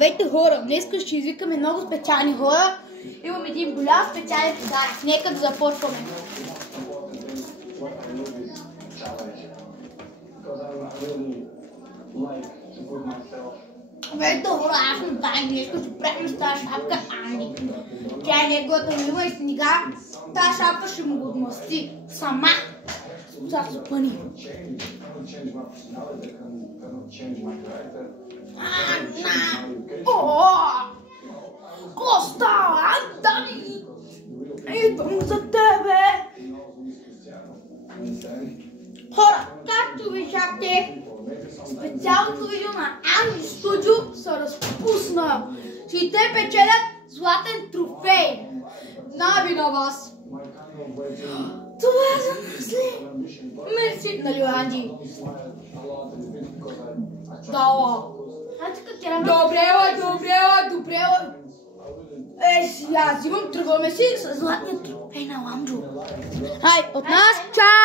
Здравейте хора, днес ще извикаме много специални хора. Имам един голям специален подарък. Нека да започваме. Здравейте хора, аз му дай нещо, ще правим с тази шапка Анди. Тя е неговата любима и сега тази шапка ще му го отмъсти сама. Сега се пъни. Коста, Антони! Идвам за тебе! Хора, както виждате, специалното видео на Анди Студио се разпусна. И те печелят златен трофей. Нави на вас! Това е за нас ли? Мерси, нали, Анди? Да. Добре. Сега взимам, тръгваме си с златния трофей на Ламджо. Хай, от нас, чао!